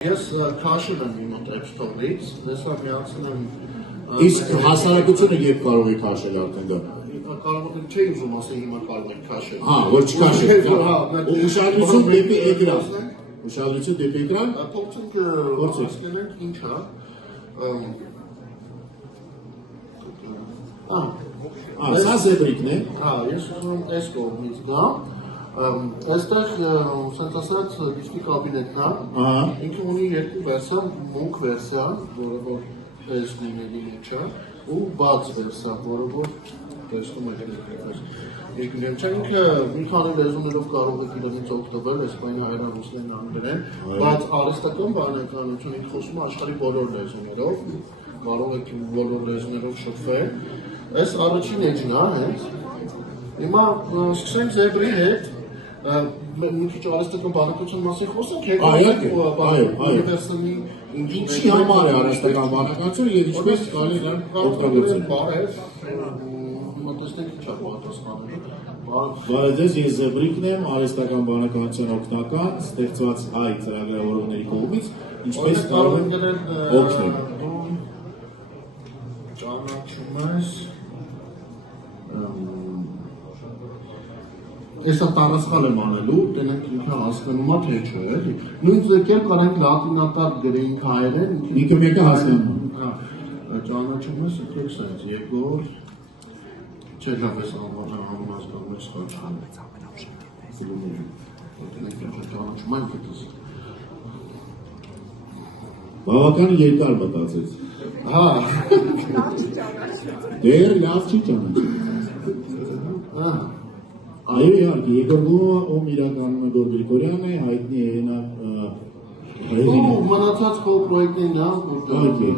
Ես քաշել եմ իմ տեքստորից, հեսա միացել եմ Իսկ հասարակությունը երբ կարող է քաշել արդեն դա։ կարող եմ չէի ուզում ասել հիմա կարող եք քաշել։ Հա, որ չքաշել։ Ուշադրություն դեպի էկրան։ Ուշադրություն դեպի էկրան։ Փորձենք հասկանանք ինչ է։ Սա զեբրիկն է։ Հա, ես ուզում եմ այս կողմից գամ։ Այստեղ սենց ասած դիսկի կաբինետն է, ինքը ունի երկու վերսիա, մունք վերսիա, որը որ տեսնում լինելի մեջ է, ու բաց վերսիա, որը որ տեսնում եք ինքը մի քանի լեզուներով կարող եք իրենից օգտվել, այսպես հայերեն, ռուսերեն, անգլերեն, բայց արհեստական բանականություն ինքը խոսում է աշխարհի բոլոր լեզուներով, կարող եք բոլոր լեզուներով շփվել։ Այս առաջին էջն է, հենց։ Հիմա սկսենք զեբրի հետ մի քիչ արհեստական բանականության մասին խոսենք, ունիվերսալի ինչի համար է արհեստական բանականությունը եւ ինչպես կարելի է դրան օգտագործել։ Մտածենք ինչ է պատասխանել։ Բարեձեզ, ես զեբրիկն եմ, արհեստական բանականության օգնական, ստեղծված հայ ծրագրավորողների կողմից, ինչպես կարող եմ օգնել։ Ճանաչում ես Եսա տարածքալ եմ անելու, տենենք ինքը հասկանում է թե չէ, էլի։ Նույն ձեկել կարենք լատինատար գրեինք հայերեն, ինքը մեկը հասկանում։ Ճանաչում ես, եկեք սենց, Եգոր, չէ լավ ես անվանում հասկանում ես ճանաչում այն կտես։ Բավական երկար մտածեց։ Հա։ Դեր լավ չի ճանաչում։ Այո, իհարկե, Եգոր ում իրականում է Գոր Գրիգորյանն է, հայտնի է նա մնացած քո պրոյեկտին, որտեղ